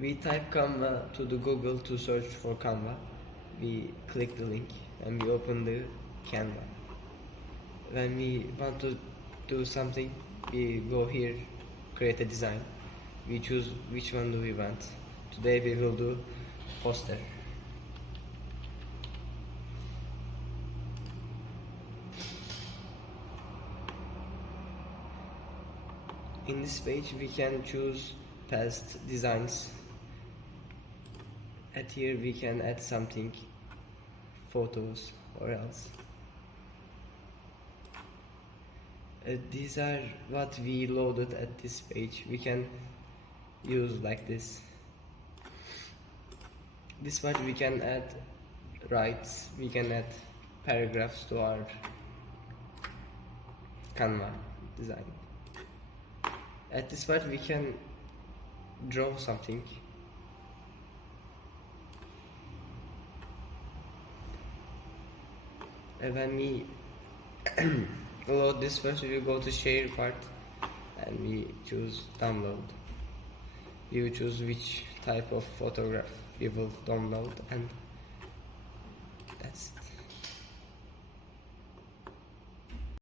We type Canva to the Google to search for Canva. We click the link and we open the Canva. When we want to do something, we go here, create a design. We choose which one do we want. Today we will do poster. In this page we can choose past designs. At here we can add something, photos or else. These are what we loaded at this page. We can use like this. This part we can add rights, we can add paragraphs to our Canva design. At this part we can draw something. And when we load this first, we will go to share part and we choose download. You choose which type of photograph you will download, and that's